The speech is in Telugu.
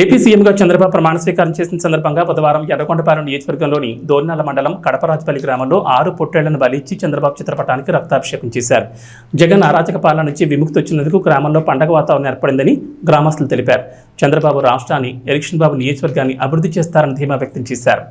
ఏపీ సీఎంగా చంద్రబాబు ప్రమాణ స్వీకారం చేసిన సందర్భంగా బుధవారం ఎర్రగొండపాలెం నియోజకవర్గంలోని దోర్నాల మండలం కడపరాజుపల్లి గ్రామంలో 6 పొట్టేళ్లను బలిచ్చి చంద్రబాబు చిత్రపటానికి రక్తాభిషేకం చేశారు. జగన్ అరాచక పాలన నుంచి విముక్తి వచ్చినందుకు గ్రామంలో పండగ వాతావరణం ఏర్పడిందని గ్రామస్తులు తెలిపారు. చంద్రబాబు రాష్ట్రాన్ని, ఎలక్షన్ బాబు నియోజకవర్గాన్ని అభివృద్ధి చేస్తారని ధీమా వ్యక్తం చేశారు.